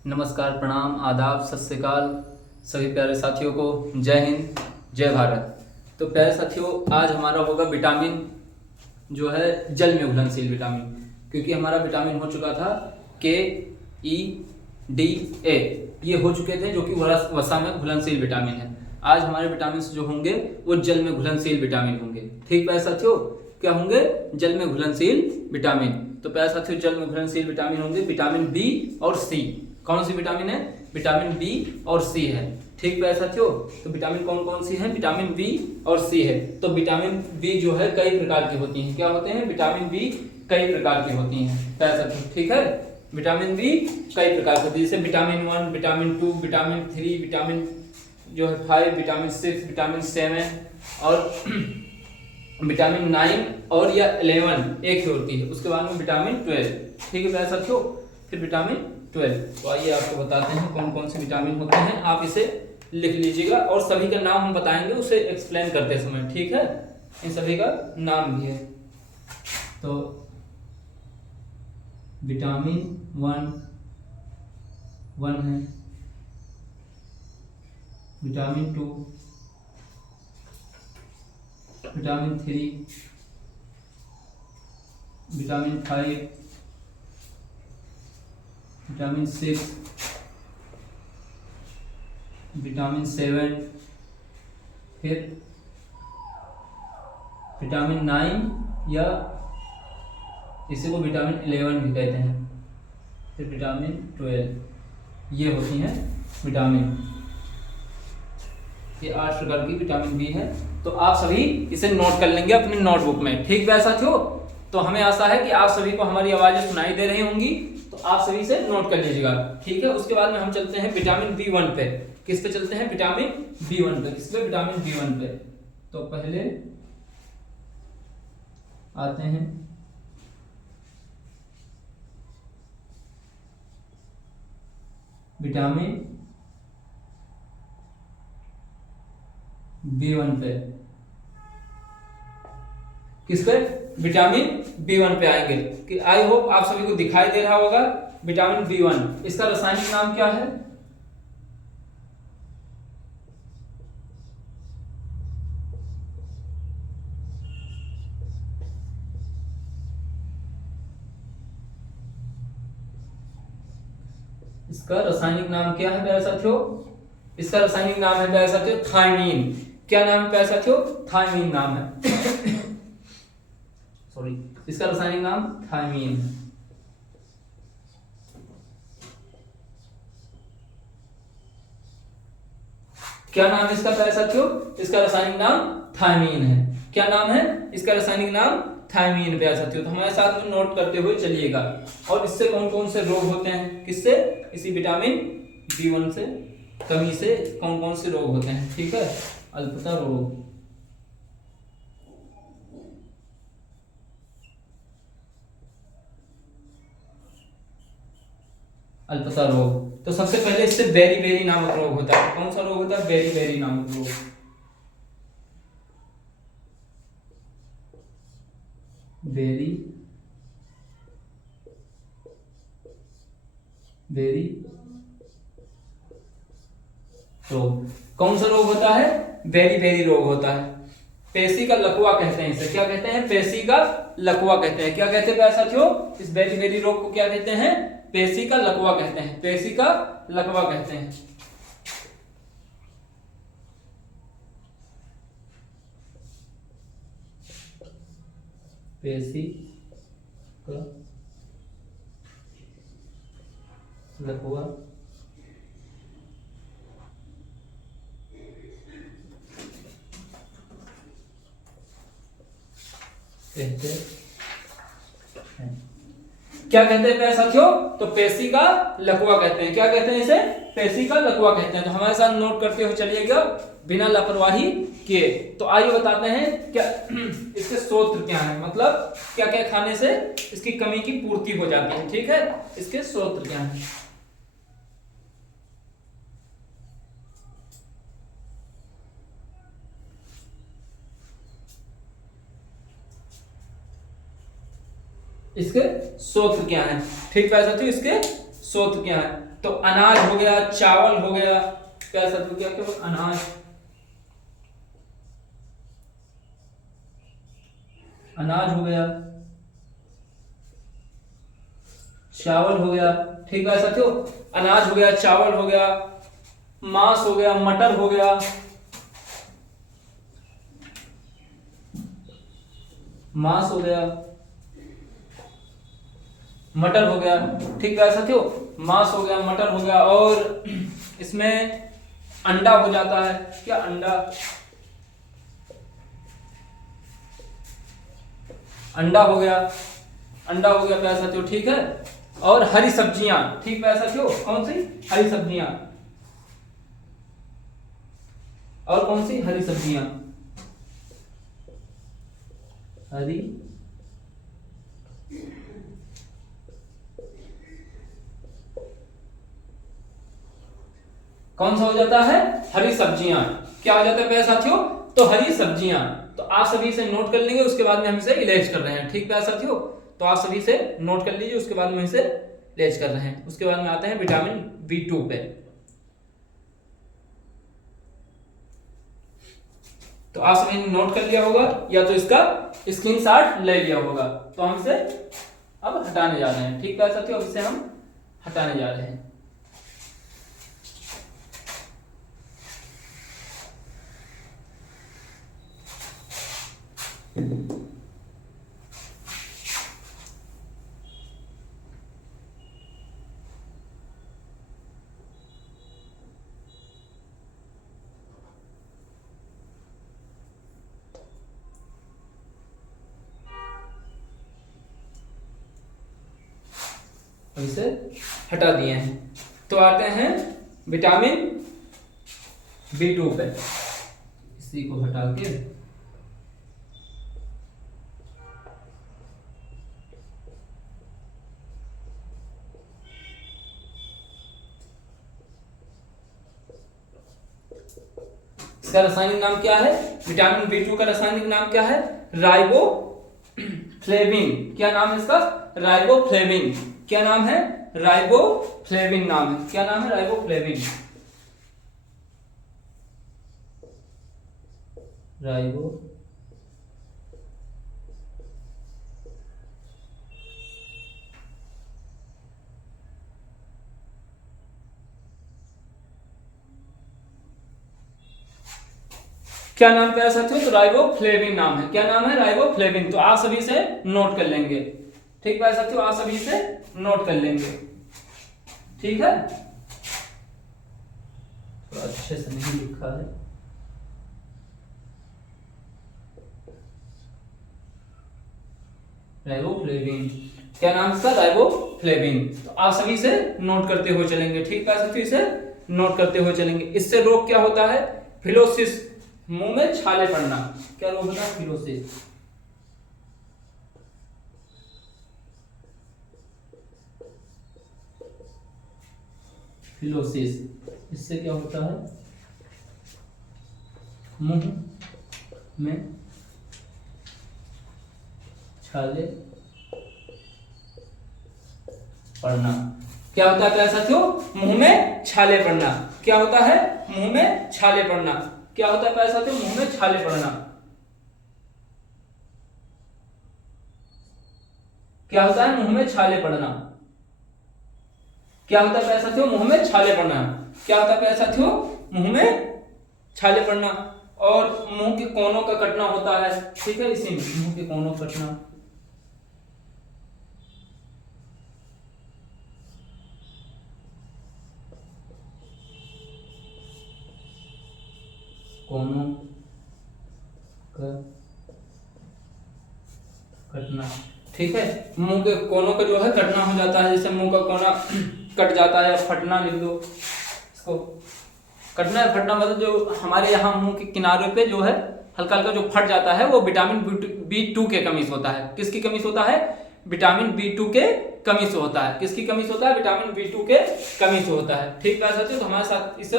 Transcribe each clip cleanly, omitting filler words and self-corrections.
नमस्कार, प्रणाम, आदाब, सत श्री अकाल सभी प्यारे साथियों को। जय हिंद, जय भारत। तो प्यारे साथियों, आज हमारा होगा विटामिन जो है जल में घुलनशील विटामिन, क्योंकि हमारा विटामिन हो चुका था K, E, D, A, ये हो चुके थे जो कि वसा में घुलनशील विटामिन है। आज हमारे विटामिन जो होंगे वो जल में घुलनशील विटामिन होंगे। ठीक प्यारे साथियों, क्या होंगे? जल में घुलनशील विटामिन। तो प्यारे साथियों, जल में घुलनशील विटामिन होंगे विटामिन बी और सी। कौन सी विटामिन है? विटामिन बी और सी है। ठीक प्यारे साथियों, तो विटामिन कौन कौन सी है? विटामिन बी और सी है। तो विटामिन बी जो है कई प्रकार की होती हैं। क्या होते हैं? विटामिन बी कई प्रकार की होती हैं प्यारे साथियों। ठीक है, विटामिन बी कई प्रकार की होती है, जैसे विटामिन 1, विटामिन 2, विटामिन 3, विटामिन जो है 5, विटामिन 6, विटामिन 7 और विटामिन 9 और या 11 एक ही होती है। उसके बाद में विटामिन 12। ठीक है प्यारे साथियों, फिर विटामिन 12। तो आइए आपको बताते हैं कौन कौन से विटामिन होते हैं। आप इसे लिख लीजिएगा और सभी का नाम हम बताएंगे उसे एक्सप्लेन करते समय। ठीक है, इन सभी का नाम भी है। तो विटामिन 1 है, vitamin 2, vitamin 3, vitamin 5, vitamin 6, vitamin 7, फिर विटामिन 9 या इसी को विटामिन 11 भी कहते हैं, फिर विटामिन 12। ये होती हैं विटामिन। ये 8 प्रकार की विटामिन बी है। तो आप सभी इसे नोट कर लेंगे अपनी नोटबुक में। ठीक है साथियों, तो हमें आशा है कि आप सभी को हमारी आवाजें सुनाई दे रही होंगी, तो आप सभी से नोट कर लीजिएगा। ठीक है, उसके बाद में हम चलते हैं विटामिन B1 पे। किस पे चलते हैं? विटामिन B1 पे। किस पे? विटामिन B1 पे। तो पहले आते हैं विटामिन B1 पे। किस पे? विटामिन B1 पे आएंगे। कि आई होप आप सभी को दिखाई दे रहा होगा विटामिन B1। इसका रासायनिक नाम क्या है? इसका रासायनिक नाम क्या है प्यारे साथियों? इसका रासायनिक नाम है प्यारे साथियों थायमीन। क्या नाम है प्यारे साथियों? थायमीन नाम है। सॉरी, इसका रासायनिक नाम थायमीन है। क्या नाम है इसका प्यारे साथियों? इसका रासायनिक नाम थायमीन है। क्या नाम है इसका? रासायनिक नाम थायमीन प्यारे साथियों। तो हमारे साथ में नोट करते हुए चलिएगा। और इससे कौन कौन से रोग होते हैं? किससे? इसी विटामिन B1 से कमी से कौन कौन से रोग होते हैं? ठीक है, अल्पता रोग, अल्पता रोग। तो सबसे पहले इससे बेरी बेरी नामक रोग होता है। कौन सा रोग होता है? बेरी बेरी नामक रोग। बेरी बेरी रोग। कौन सा रोग होता है? बेरी बेरी रोग होता है। पेशी का लकवा कहते हैं इसे। क्या कहते हैं? पेशी का लकवा कहते हैं। क्या कहते हैं प्यारे साथियों? इस बेरी बेरी रोग को क्या कहते हैं? पेशी का लकवा कहते हैं। पेशी का लकवा कहते हैं। पेशी का लकवा कहते हैं। क्या कहते हैं प्यारे साथियों? तो पेशी का लकवा कहते हैं। क्या कहते हैं इसे? पेशी का लकवा कहते हैं। तो हमारे साथ नोट करते हुए चलिएगा बिना लापरवाही किए। तो आइए बताते हैं क्या इसके स्रोत क्या है, मतलब क्या क्या खाने से इसकी कमी की पूर्ति हो जाती है। ठीक है, इसके स्रोत क्या है? इसके स्रोत क्या है? ठीक है साथियों, इसके सूत्र क्या है? तो अनाज हो गया, चावल हो गया, क्या सत्व क्या क्या? अनाज, अनाज हो गया, चावल हो गया, ठीक है साथियों। अनाज हो गया, चावल हो गया, मांस हो गया, मटर हो गया, मांस हो गया, मटर हो गया, ठीक है साथियों। मांस हो गया, मटर हो गया, और इसमें अंडा हो जाता है, क्या? अंडा, अंडा हो गया, अंडा हो गया प्यारे साथियों, ठीक है। और हरी सब्जियां, ठीक है साथियों, कौन सी? हरी सब्जियां। और कौन सी? हरी सब्जियां, हरी कौन सा हो जाता है? हरी सब्जियां। क्या हो जाता है प्यारे साथियों? तो हरी सब्जियां। तो आप सभी से नोट कर लेंगे, उसके बाद में हम इसे इलाज कर रहे हैं, ठीक प्यारे साथियों। तो आप सभी से नोट कर लीजिए, उसके बाद में इसे इलाज कर रहे हैं। उसके बाद में आते हैं विटामिन B2 पे। तो आप सभी ने नोट कर लिया होगा, या तो इसका स्क्रीनशॉट ले लिया होगा। तो हम इसे अब हटाने जा रहे हैं, ठीक प्यारे साथियों। अब इसे हम हटाने जा रहे हैं। इसे हटा दिए हैं। तो आते हैं विटामिन B2 पे। इसी को हटा के इसका रासायनिक नाम क्या है? विटामिन B2 का रासायनिक नाम क्या है? राइबोफ्लेविन। क्या नाम है इसका? राइबोफ्लेविन। क्या नाम है? राइबोफ्लेविन नाम है। क्या नाम है? राइबोफ्लेविन। राइबो क्या नाम पे साथियों? तो राइबोफ्लेविन नाम है। क्या नाम है? राइबोफ्लेविन। तो आप सभी से नोट कर लेंगे, ठीक है साथियों। आप सभी से नोट कर लेंगे, ठीक है। तो अच्छे से नहीं लिखा है। राइबोफ्लेविन, क्या नाम इसका? राइबोफ्लेविन। तो आप सभी से नोट करते हुए चलेंगे, ठीक है साथियों। इसे नोट करते हुए चलेंगे। इससे रोग क्या होता है? फिलोसिस, मुंह में छाले पड़ना। क्या रोग होता है? फिलोसिस। फिलोसिस, इससे क्या होता है? मुंह में छाले पड़ना। क्या होता है प्यारे साथियों? मुंह में छाले पड़ना। क्या होता है? मुंह में छाले पड़ना। क्या होता है प्यारे साथियों? मुंह में छाले पड़ना। क्या होता है? मुंह में छाले पड़ना। क्या होता है प्यारे साथियों? मुंह में छाले पड़ना। क्या होता है प्यारे साथियों? मुंह में छाले पड़ना। और मुंह के कोनों का कटना होता है, ठीक है। इसी में मुंह के कोनों का कटना, कोनों का कटना, ठीक है। मुंह के कोनों का जो है कटना हो जाता है। जैसे मुंह का कोना कट जाता है, या फटना लिख दो इसको। कटना या फटना मतलब जो हमारे यहाँ मुंह के किनारे पे जो है हल्का हल्का जो फट जाता है, वो विटामिन B2 के कमी से होता है। किसकी कमी से होता है? विटामिन B2 के कमी से होता है। किसकी कमी से होता है? विटामिन B2 के कमी से होता है, ठीक है साथियों। तो हमारे साथ इसे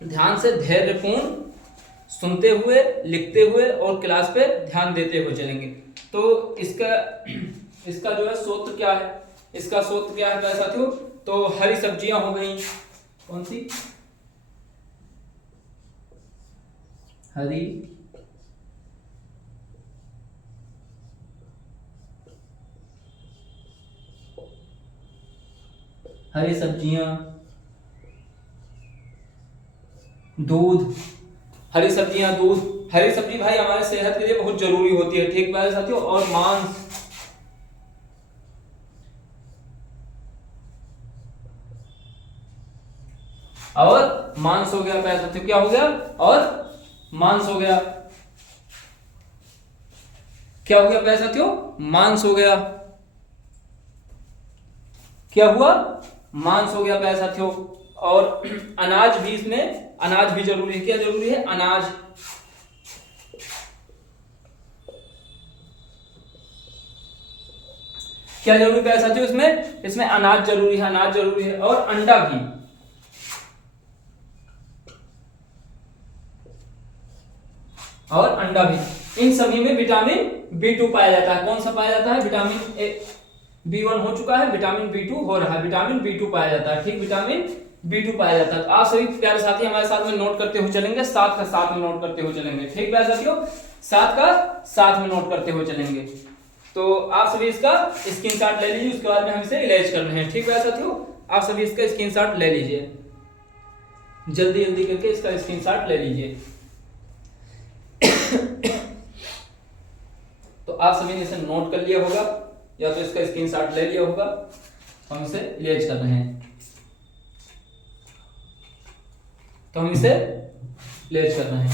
ध्यान से धैर्यपूर्ण सुनते हुए, लिखते हुए और क्लास पे ध्यान देते हुए चलेंगे। तो इसका जो है सूत्र क्या है? इसका सूत्र क्या है प्यारे साथियों? तो हरी सब्जियां हो गई, कौन सी? हरी सब्जियां, दूध, हरी सब्जियां, दूध। हरी सब्जी भाई हमारे सेहत के लिए बहुत जरूरी होती है, ठीक प्यारे साथियों। और मांस, और मांस हो गया प्यारे साथियों, क्या हो गया? और मांस हो गया, क्या हो गया प्यारे साथियों? मांस हो गया, क्या हुआ? मांस हो गया प्यारे साथियों। और अनाज भी, इसमें अनाज भी जरूरी है, क्या जरूरी है? अनाज। क्या जरूरी प्यारे साथियों? इसमें अनाज जरूरी है, अनाज जरूरी है। और अंडा भी, और अंडा भी। इन सभी में विटामिन B2 पाया जाता है। कौन सा पाया जाता है? विटामिन B1 हो चुका है, विटामिन B2 हो रहा है, विटामिन B2 पाया जाता है, ठीक, विटामिन B2 पाया जाता है। तो आप सभी प्यारे साथी हमारे साथ में नोट करते हुए चलेंगे, साथ का साथ में नोट करते हुए चलेंगे, ठीक प्यारे साथियों, साथ का साथ में नोट करते हुए चलेंगे। तो आप सभी इसका स्क्रीनशॉट ले लीजिए, उसके बाद में हम इसे इलाज कर रहे हैं, ठीक प्यारे साथियों। आप सभी इसका स्क्रीनशॉट ले लीजिए, जल्दी जल्दी करके इसका स्क्रीनशॉट ले लीजिए। तो आप सभी ने इसे नोट कर लिया होगा, या तो इसका स्क्रीनशॉट ले लिया होगा। हम इसे इरेज कर रहे हैं, तो हम इसे इरेज कर रहे हैं।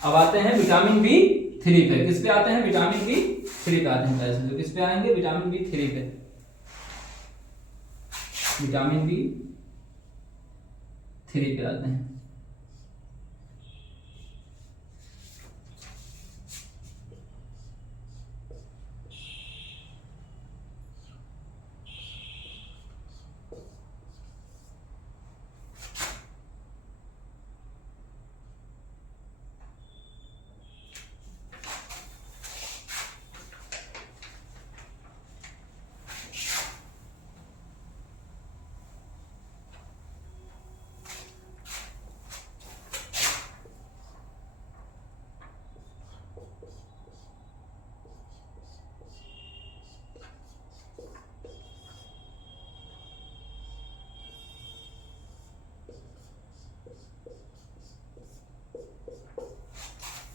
अब आते हैं विटामिन B3 पे। किस पे आते हैं? विटामिन B3 पे आते हैं पहले से। किस पे आएंगे? विटामिन B3 पे। विटामिन B3 पे आते हैं।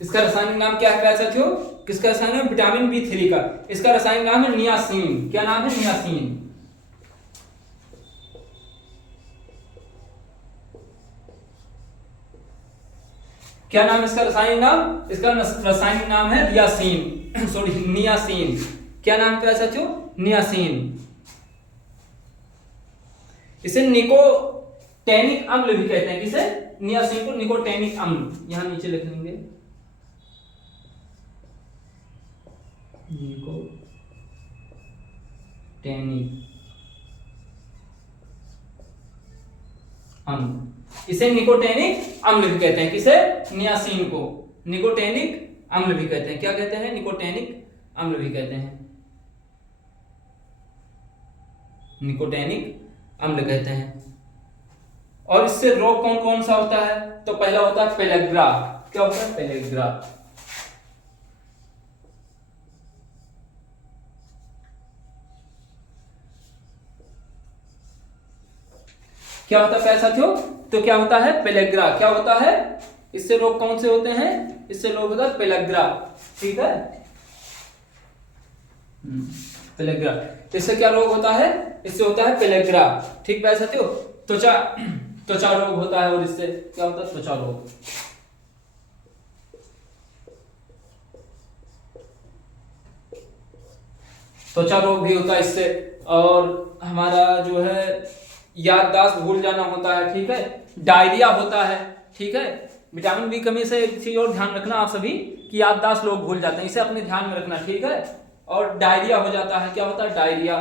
इसका रासायनिक नाम क्या है प्यारे साथियों? किसका रासायनिक नाम? विटामिन B3 का। इसका रासायनिक नाम है नियासिन। क्या नाम है? नियासिन। क्या नाम इसका रासायनिक नाम? इसका रासायनिक नाम है नियासिन, सॉरी नियासिन। क्या नाम प्यारे साथियों? नियासिन। इसे निकोटेनिक अम्ल भी कहते हैं। किसे? नियासिन को निकोटेनिक अम्ल, यहां नीचे लिख लेंगे, निकोटेनिक अम्ल। इसे निकोटेनिक अम्ल भी कहते हैं। किसे? नियासिन को निकोटेनिक अम्ल भी कहते हैं। क्या कहते हैं? निकोटेनिक अम्ल भी कहते हैं, निकोटेनिक अम्ल कहते हैं। और इससे रोग कौन कौन सा होता है? तो पहला होता है पेलेग्रा। क्या होता है? पेलेग्रा। क्या होता है प्यारे साथियों? तो क्या होता है? पेलेग्रा। क्या होता है? इससे रोग कौन से होते हैं? इससे रोग होता है पेलेग्रा, ठीक है, पेलेग्रा। इससे क्या रोग होता है? इससे होता है पेलेग्रा, ठीक प्यारे साथियों। त्वचा रोग होता है, और इससे क्या होता है? त्वचा रोग। त्वचा रोग भी होता है इससे। और हमारा जो है याददाश्त भूल जाना होता है, ठीक है, डायरिया होता है, ठीक है। विटामिन B कमी से एक चीज और ध्यान रखना आप सभी, कि याददाश्त लोग भूल जाते हैं, इसे अपने ध्यान में रखना, ठीक है। और डायरिया हो जाता है। क्या होता है? डायरिया।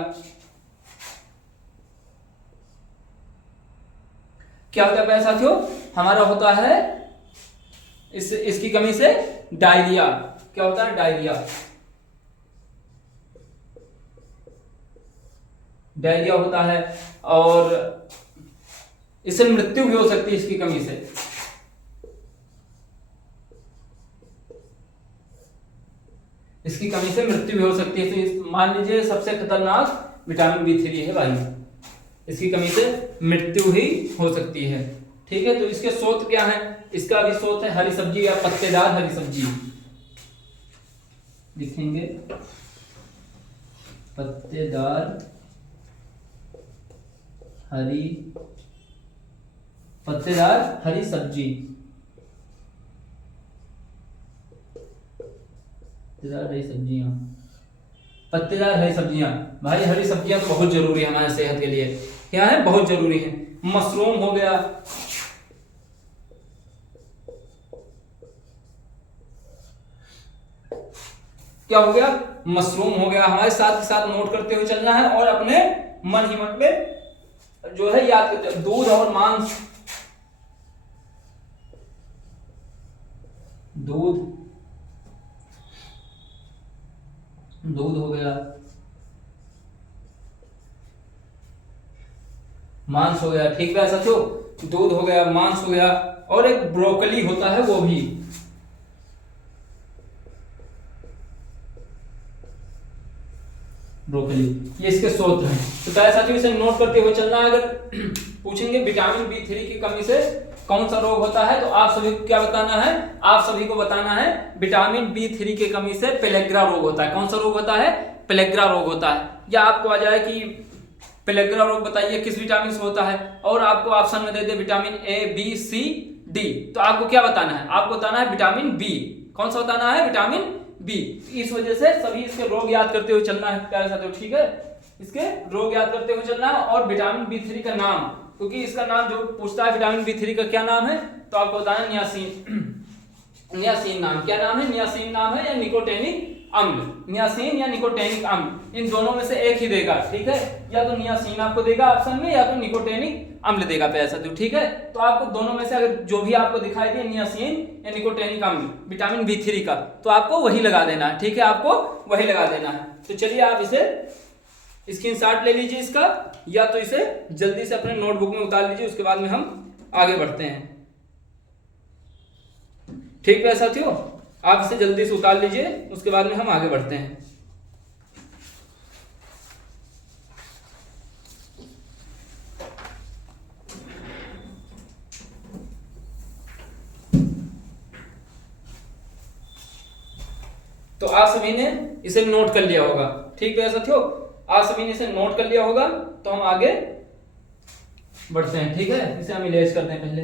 क्या होता है प्यारे साथियों, हमारा होता है इसकी कमी से डायरिया। क्या होता है, डायरिया। डायरिया होता है और इससे मृत्यु भी हो सकती है इसकी कमी से। इसकी कमी से मृत्यु भी हो सकती है। तो मान लीजिए सबसे खतरनाक विटामिन B3 है भाई, इसकी कमी से मृत्यु ही हो सकती है। ठीक है, तो इसके स्रोत क्या है, इसका भी स्रोत है हरी सब्जी या पत्तेदार हरी सब्जी। लिखेंगे पत्तेदार हरी सब्जी। पत्तेदार हरी सब्जियां भाई, हरी सब्जियां तो बहुत जरूरी है हमारे सेहत के लिए। क्या है, बहुत जरूरी है। मशरूम हो गया, क्या हो गया, मशरूम हो गया। हमारे साथ के साथ नोट करते हुए चलना है और अपने मन ही मन में जो है याद करते हैं। दूध और मांस, दूध हो गया, मांस हो गया। ठीक है साथियों, दूध हो गया, मांस हो गया, और एक ब्रोकली होता है वो भी। ब्रोकली, ये इसके स्रोत हैं। तो पहले साथियों इसे नोट करते हुए चलना है। अगर पूछेंगे विटामिन B3 की कमी से कौन सा रोग होता है, तो आप सभी को क्या बताना है, आप सभी को बताना है विटामिन B3 की कमी से पेलेग्रा रोग होता है। कौन सा रोग होता है, पेलेग्रा रोग होता है। या आपको आ जाए कि पेलेग्रा रोग बताइए किस विटामिन से होता है, और आपको ऑप्शन में दे दे vitamin A, B, C, D, तो आपको क्या बताना है, आपको बताना है विटामिन B। कौन सा बताना है, विटामिन B। इस वजह से सभी इसके रोग याद करते हुए चलना है प्यारे साथियों। ठीक है, इसके रोग याद करते हुए चलना है, और विटामिन B3 का नाम, क्योंकि इसका नाम जो पूछता है विटामिन B3 का क्या नाम है, तो आपको बताना नियासिन। नियासिन नाम, क्या नाम है, नियासिन नाम है, या निकोटेनिक अम्ल। नियासिन या निकोटेनिक अम्ल, इन दोनों में से एक ही देगा। ठीक है, या तो नियासिन आपको देगा ऑप्शन में, या तो निकोटेनिक अम्ल देगा प्यारे साथियों। ठीक है, तो आपको दोनों में से अगर जो भी आपको दिखाई दे नियासिन या निकोटेनिक अम्ल विटामिन B3 का, तो आपको वही लगा देना है। ठीक है, आपको वही लगा देना है। तो चलिए आप इसे स्क्रीनशॉट ले लीजिए इसका, या तो इसे जल्दी से अपने नोटबुक में उतार लीजिए, उसके बाद में हम आगे बढ़ते हैं। ठीक है साथियों, आप इसे जल्दी से उतार लीजिए, उसके बाद में हम आगे बढ़ते हैं। तो आप सभी ने इसे नोट कर लिया होगा। ठीक है साथियों, आप सभी ने इसे नोट कर लिया होगा, तो हम आगे बढ़ते हैं। ठीक है, इसे हम इरेज करते हैं पहले।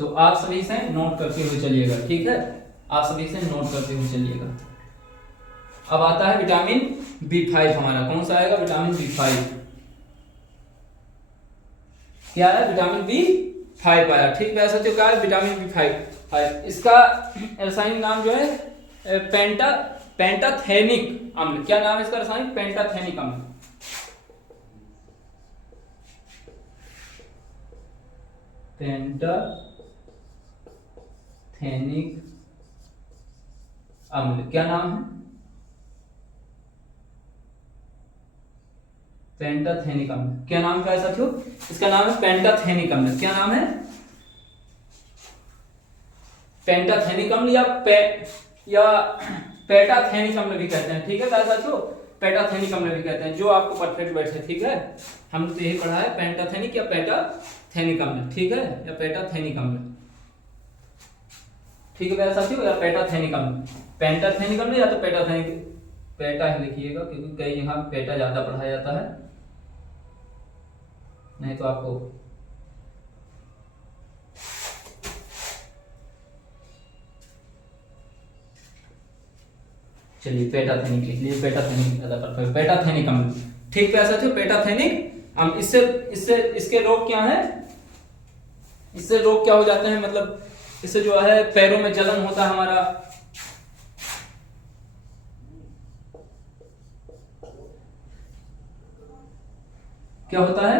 तो आप सभी से नोट करते हुए चलिएगा। ठीक है, आप सभी से नोट करते हुए चलिएगा। अब आता है विटामिन B5 हमारा। कौन सा आएगा, विटामिन B5। क्या है, विटामिन B5 आया। ठीक है साथियों, क्या है, विटामिन B5। इसका रासायनिक नाम जो है पेंटाथेनिक अम्ल। क्या नाम है इसका रासायनिक, पेंटाथेनिक अम्ल। पेंटाथेनिक अम्ल, क्या नाम है, पेंटाथेनिक अम्ल। क्या नाम क्या है साथियों, इसका नाम है पेंटाथेनिक अम्ल। क्या नाम है, पेंटाथेनिक अम्ल, या पेटाथेनिक अम्ल भी कहते हैं। ठीक है साथियों, पेटाथेनिक अम्ल भी कहते हैं, जो आपको परफेक्ट बैठे। ठीक है, हमने तो यही पढ़ा है, पेंटाथेनिक या पेटाथेनिक अम्ल। ठीक है, या पेटाथेनिक अम्ल। ठीक है साथियों, या पेटाथेनिक अम्ल, पेंटाथेनिक अम्ल या तो पेटाथेनिक। पेटा ही लिखिएगा, क्योंकि कई यहाँ पेटा ज्यादा पढ़ाया जाता है, नहीं तो आपको चलिए पेटाथेनिक लिख लीजिए, पेटाथेनिक ज्यादा परफेक्ट, पेटाथेनिक अम्ल। ठीक है साथियों, पेटाथेनिक अम्ल। इससे इससे इसके रोग क्या है, इससे रोग क्या हो जाते हैं, मतलब इससे जो है पैरों में जलन होता है हमारा, क्या होता है,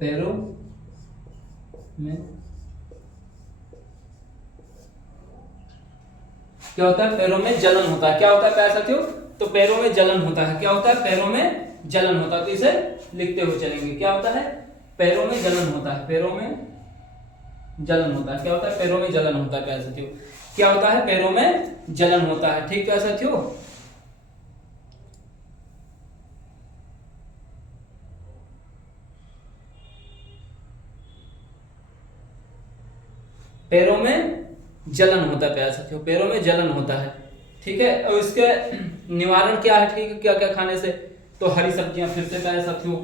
पैरों में क्या होता है, पैरों में जलन होता है। क्या होता है प्यारे साथियों, तो पैरों में जलन होता है। क्या होता है, पैरों में जलन होता है। तो इसे लिखते हुए चलेंगे, क्या होता है, पैरों में जलन होता है, पैरों में जलन होता है। क्या होता है, पैरों में जलन होता है प्यारे साथियों, क्या होता है, पैरों में जलन होता है। ठीक प्यारे साथियों, पैरों में जलन होता है प्यारे साथियों, पैरों में जलन होता है। ठीक है, और इसके निवारण क्या है, ठीक है, क्या क्या खाने से, तो हरी सब्जियां, फिर से प्यारे साथियों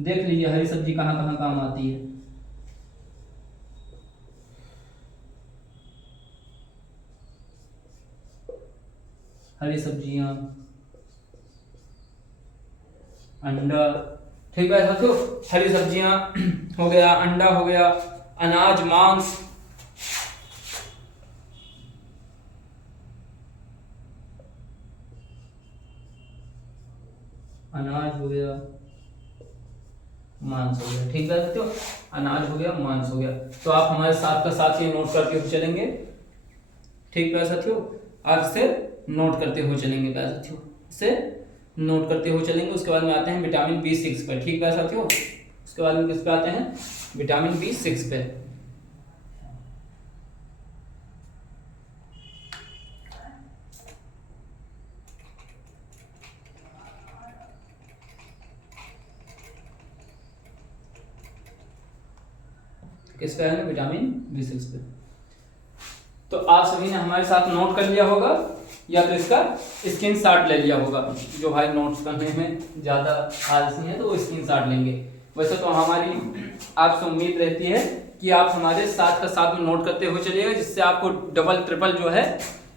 देख लीजिए हरी सब्जी कहां कहां काम आती है। हरी सब्जियां, अंडा, ठीक है साथियों, हरी सब्जियां हो गया, अंडा हो गया, अनाज, मांस, अनाज हो गया, मांस हो गया। ठीक है साथियों, अनाज हो गया, मांस हो गया। तो आप हमारे साथ का साथ ये नोट करते हुए चलेंगे। ठीक है साथियों, आप इसे नोट करते हुए चलेंगे प्यारे साथियों, इसे नोट करते हुए चलेंगे। उसके बाद में आते हैं विटामिन B6 पर। ठीक है साथियों, उसके बाद में किस पे आते हैं, विटामिन B6 पे। किस पे है, विटामिन B6 पे। तो आप सभी ने हमारे साथ नोट कर लिया होगा, या तो इसका स्क्रीनशॉट ले लिया होगा। जो भाई नोट्स करने में ज़्यादा आलसी हैं तो वो स्क्रीनशॉट लेंगे। वैसे तो हमारी आपसे उम्मीद रहती है कि आप हमारे साथ का साथ में नोट करते हुए चलिएगा, जिससे आपको डबल ट्रिपल जो है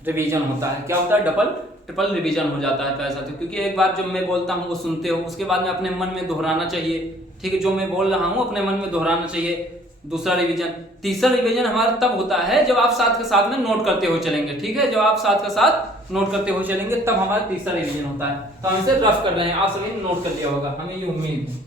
रिवीजन होता है। क्या होता है, डबल ट्रिपल रिवीजन हो जाता है प्यारे साथियों, क्योंकि एक बार जब मैं बोलता हूँ वो सुनते हो, उसके बाद में अपने मन में दोहराना चाहिए। ठीक है, जो मैं बोल रहा हूँ अपने मन में दोहराना चाहिए। दूसरा रिवीजन, तीसरा रिवीजन हमारा तब होता है जब आप साथ के साथ में नोट करते हुए चलेंगे। ठीक है, जब आप साथ के साथ नोट करते हुए चलेंगे तब हमारा तीसरा रिवीजन होता है। तो हम इसे रफ कर रहे हैं, आप सभी ने नोट कर लिया होगा, हमें ये उम्मीद है।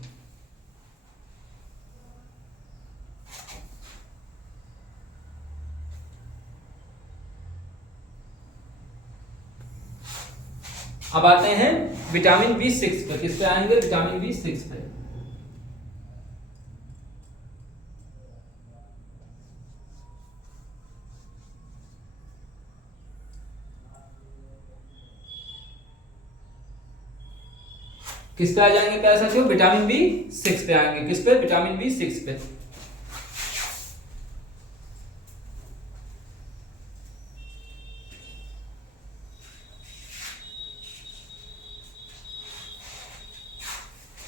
अब आते हैं विटामिन B6 पे। किस पे आएंगे, विटामिन B6 पे। किस पे आ जाएंगे प्यारे साथियों, विटामिन B6 पे आएंगे। किस पे, विटामिन B6 पे।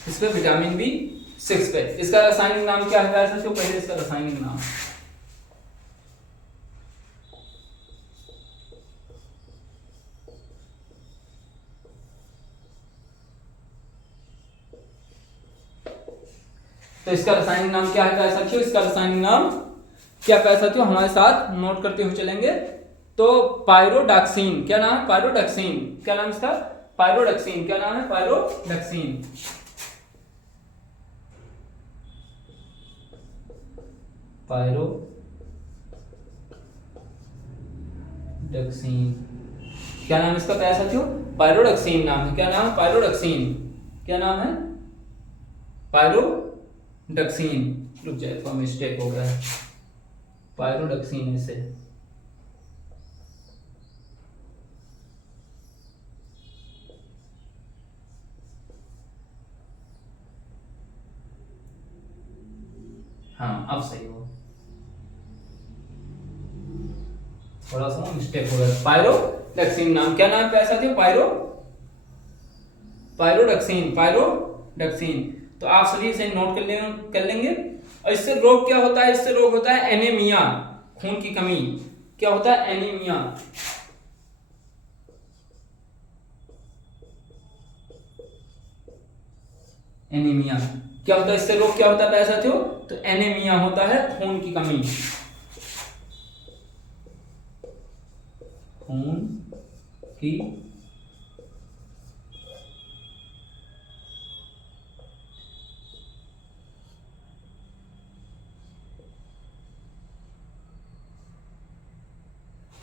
इस पे विटामिन B6 पे। इसका रासायनिक नाम क्या है प्यारे साथियों, पहले इसका रासायनिक नाम, तो इसका रासायनिक नाम क्या है प्यारे साथियों, इसका रासायनिक नाम क्या प्यारे साथियों, हमारे साथ नोट करते हुए चलेंगे। तो पायरोडक्सिन, क्या नाम है, पायरोडक्सिन। क्या नाम इसका, पायरोडक्सिन। क्या नाम है, पायरोडक्सिन। पायरोडक्सिन, क्या नाम इसका प्यारे साथियों, पायरोडक्सिन नाम है। क्या नाम है, पायरोडक्सिन। क्या नाम है, पायरोडक्सिन। रुक जाए, थोड़ा मिस्टेक हो गया है, पायरोडक्सिन इसे। हाँ अब सही हो, थोड़ा सा मिस्टेक हो गया। पायरोडक्सिन नाम, क्या नाम पे ऐसा थी, पायरोडक्सिन, पायरोडक्सिन। तो आप सभी इसे नोट कर लेंगे। और इससे रोग क्या होता है, इससे रोग होता है एनीमिया, खून की कमी। क्या होता है, एनीमिया। एनीमिया क्या होता है, इससे रोग क्या होता है प्यारे साथियों, तो एनीमिया होता है, खून की कमी, खून की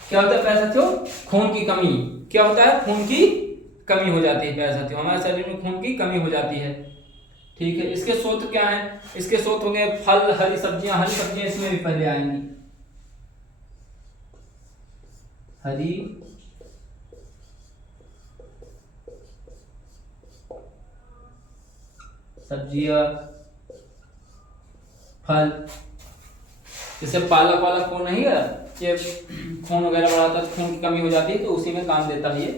क्या होता है प्यारे साथियों, खून की कमी। क्या होता है, खून की कमी हो जाती है प्यारे साथियों, हमारे शरीर में खून की कमी हो जाती है। ठीक है, इसके स्रोत क्या है, इसके स्रोत हो गए फल, हरी सब्जियां, हरी सब्जियां इसमें भी पहले आएंगी, हरी सब्जियां, फल, जैसे पालक वाला खून नहीं है, ये खून वगैरह बढ़ाता है, खून की कमी हो जाती है तो उसी में काम देता है ये,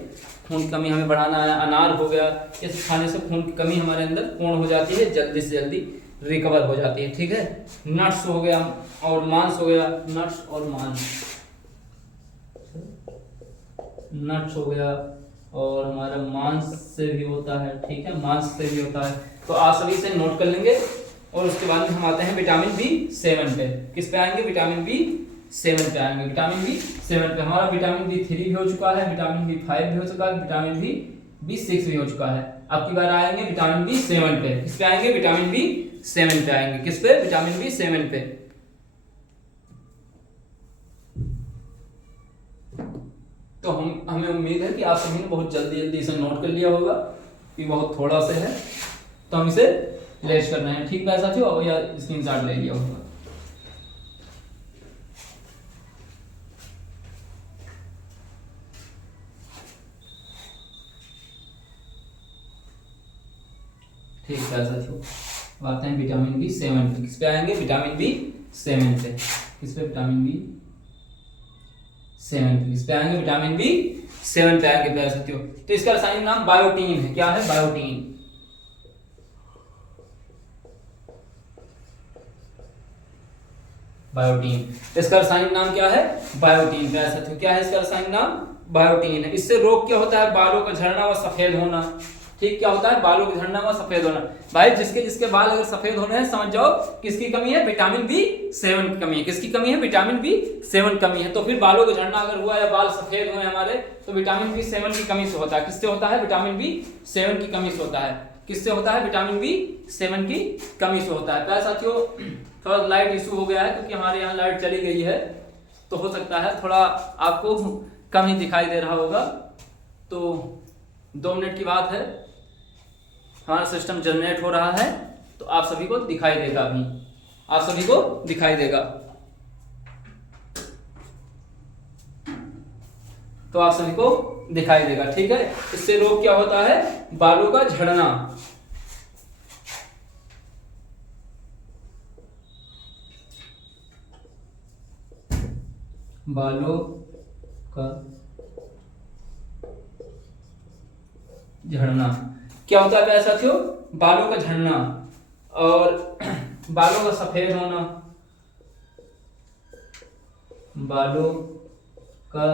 खून की कमी हमें बढ़ाना है। अनार हो गया, इस खाने से खून की कमी हमारे अंदर पूर्ण हो जाती है, जल्दी से जल्दी रिकवर हो जाती है। ठीक है, नट्स हो गया और मांस हो गया, नट्स और मांस, नट्स हो गया और हमारा मांस से भी होता है। ठीक है, मांस से भी होता है, तो आप सभी से नोट कर लेंगे। और उसके बाद में हम आते हैं विटामिन B7 पे। किस पे आएंगे, विटामिन B7 पे आएंगे। विटामिन B7 पे हमारा विटामिन B3 भी हो चुका है, विटामिन B5 भी हो चुका है, विटामिन B6 भी हो चुका है। अब की बार आएंगे विटामिन B7 पे। किस पे आएंगे, विटामिन B7 पे आएंगे। किस पे, विटामिन B7 पे। तो हमें उम्मीद है कि आप सभी ने बहुत जल्दी जल्दी इसे नोट कर लिया होगा कि बहुत थोड़ा सा है, तो हम इसे लेस कर रहे हैं। ठीक है साथियों, अब या स्क्रीनशॉट ले लिया होगा। ठीक है साथियों, अब आते हैं विटामिन B7 पे। किस पे आएंगे, विटामिन B7 पे। किस पे, विटामिन B7 पे। किस पे आएंगे, विटामिन B7 पे आएंगे प्यारे साथियों। तो इसका रासायनिक नाम बायोटीन है। क्या है, बायोटीन। बायोटीन, इसका रासायनिक नाम क्या है, बायोटीन। प्यारे साथियों, क्या है इसका रासायनिक नाम, बायोटीन है। इससे रोग क्या होता है, बालों का झड़ना व सफेद होना। ठीक, क्या होता है, बालों का झड़ना व सफेद होना। भाई जिसके जिसके बाल अगर सफेद होने हैं, समझ जाओ किसकी कमी है, विटामिन B7 की कमी है। किसकी कमी है, विटामिन B7 कमी है। तो फिर बालों का झड़ना अगर हुआ या बाल सफेद हुए हमारे, तो विटामिन B7 की कमी से होता है। किससे होता है, विटामिन B7 की कमी से होता है। किससे होता है, विटामिन B7 की कमी से होता है। प्यारे साथियों, थोड़ा लाइट इशू हो गया है क्योंकि हमारे यहाँ लाइट चली गई है, तो हो सकता है थोड़ा आपको कम ही दिखाई दे रहा होगा। तो 2 मिनट की बात है, हमारा सिस्टम जनरेट हो रहा है, तो आप सभी को दिखाई देगा। अभी आप सभी को दिखाई देगा, तो आप सभी को दिखाई देगा। ठीक है, इससे रोग क्या होता है, बालों का झड़ना। बालों का झड़ना क्या होता है प्यारे साथियों, बालों का झड़ना और बालों का सफेद होना। बालों का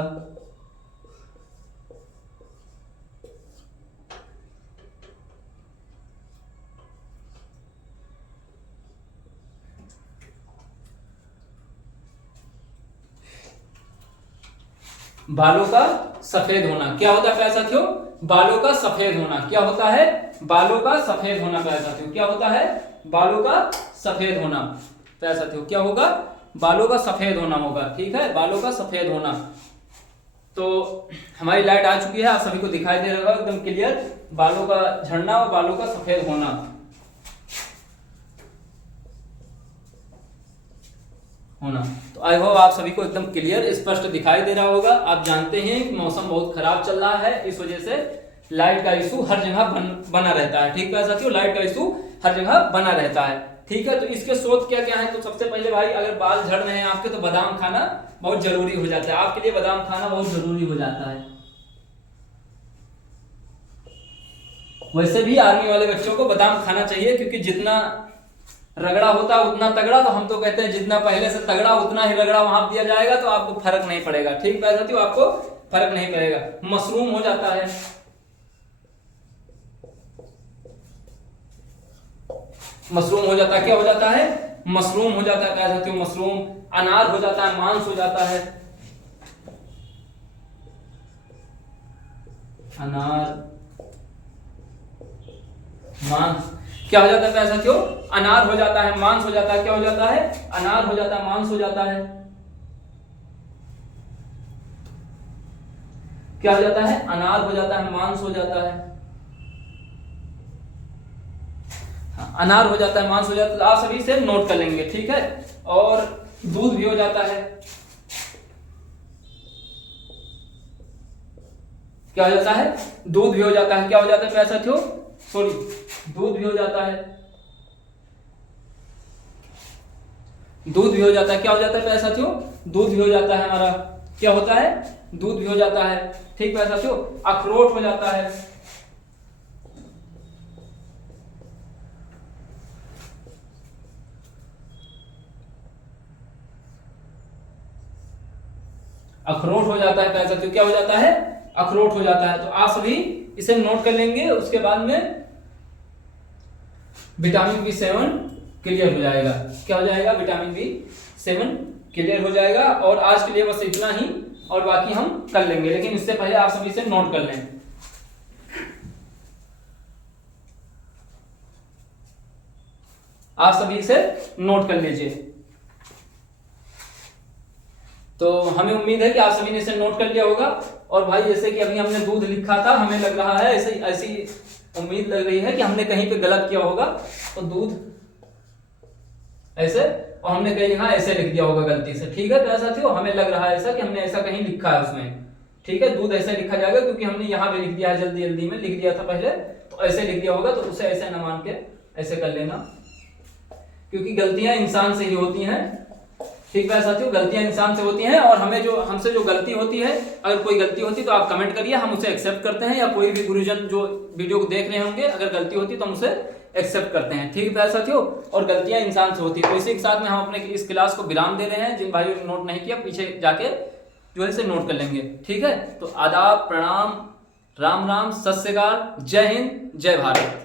बालों का सफेद होना। क्या होता है प्यारे साथियों, बालों का सफेद होना। क्या होता है, बालों का सफेद होना। प्यारे साथियों, क्या होता है, बालों का सफेद होना। प्यारे साथियों, क्या होगा, बालों का सफेद होना होगा। ठीक है, बालों का सफेद होना। तो हमारी लाइट आ चुकी है, आप सभी को दिखाई दे रहा होगा एकदम क्लियर, बालों का झड़ना और बालों का सफेद होना। तो आई होप आप सभी को एकदम क्लियर स्पष्ट दिखाई दे रहा होगा। आप जानते हैं कि मौसम बहुत खराब चल रहा है, इस वजह से लाइट का इशू हर जगह बना रहता है। ठीक है साथियों, लाइट का इशू हर जगह बना रहता है। ठीक है, तो इसके स्रोत क्या क्या है, तो सबसे पहले भाई अगर बाल झड़ रहे हैं आपके, तो बादाम खाना बहुत जरूरी हो जाता है। आपके लिए बादाम खाना बहुत जरूरी हो जाता है। वैसे भी आर्मी वाले बच्चों को बादाम खाना चाहिए, क्योंकि जितना रगड़ा होता है उतना तगड़ा, तो हम तो कहते हैं जितना पहले से तगड़ा उतना ही रगड़ा वहां दिया जाएगा, तो आपको फर्क नहीं पड़ेगा। ठीक है साथियों, आपको फर्क नहीं पड़ेगा, मशरूम हो जाता है। मशरूम हो जाता है, क्या हो जाता है, मशरूम हो जाता है साथियों, मशरूम। अनार हो जाता है, मांस हो जाता है। अनार मांस। क्या हो जाता है प्यारे साथियों? अनार हो जाता है, मांस हो जाता है। क्या हो जाता है? अनार हो जाता है, मांस हो जाता है। क्या हो जाता है? अनार हो जाता है, मांस हो जाता है। हाँ, अनार हो जाता है, मांस हो जाता है। आप सभी से नोट कर लेंगे, ठीक है। और दूध भी हो जाता है। क्या हो जाता है? दूध भी हो जाता है। क्या हो जाता है प्यारे साथियों? सॉरी, दूध भी हो जाता है। दूध भी हो जाता है। क्या हो जाता है प्यारे साथियों? दूध भी हो जाता है हमारा। क्या होता है? दूध भी हो जाता है। ठीक प्यारे साथियों। अखरोट हो जाता है। अखरोट हो जाता है प्यारे साथियों। क्या हो जाता है? अखरोट हो जाता है। तो आप सभी इसे नोट कर लेंगे। उसके बाद में विटामिन B7 क्लियर हो जाएगा। क्या हो जाएगा? विटामिन B7 क्लियर हो जाएगा। और आज के लिए बस इतना ही, और बाकी हम कर लेंगे, लेकिन इससे पहले आप सभी से नोट कर लें। आप सभी से नोट कर लीजिए। तो हमें उम्मीद है कि आप सभी ने इसे नोट कर लिया होगा। और भाई जैसे कि अभी हमने दूध लिखा था, हमें लग रहा है ऐसी उम्मीद लग रही है कि हमने कहीं पे गलत किया होगा। तो दूध ऐसे, और हमने कहीं लिखा ऐसे लिख दिया होगा गलती से। ठीक है प्यारे साथियों, हमें लग रहा है ऐसा कि हमने ऐसा कहीं लिखा है उसमें। ठीक है, दूध ऐसे लिखा जाएगा क्योंकि हमने यहाँ पे लिख दिया है, जल्दी जल्दी में लिख दिया था पहले, तो ऐसे लिख दिया होगा। तो उसे ऐसे न मान के ऐसे कर लेना, क्योंकि गलतियां इंसान से ही होती हैं। ठीक है साथियों, गलतियां इंसान से होती हैं। और हमसे जो गलती होती है, अगर कोई गलती होती है तो आप कमेंट करिए, हम उसे एक्सेप्ट करते हैं। या कोई भी गुरुजन जो वीडियो को देख रहे होंगे, अगर गलती होती है तो हम उसे एक्सेप्ट करते हैं। ठीक है साथियों, और गलतियां इंसान से होती है। तो इसी के साथ में हम अपने इस क्लास को विराम दे रहे हैं। जिन भाइयों ने नोट नहीं किया, पीछे जाके जो है इसे नोट कर लेंगे। ठीक है, तो आदाब, प्रणाम, राम राम, सत श्री अकाल, जय हिंद, जय भारत।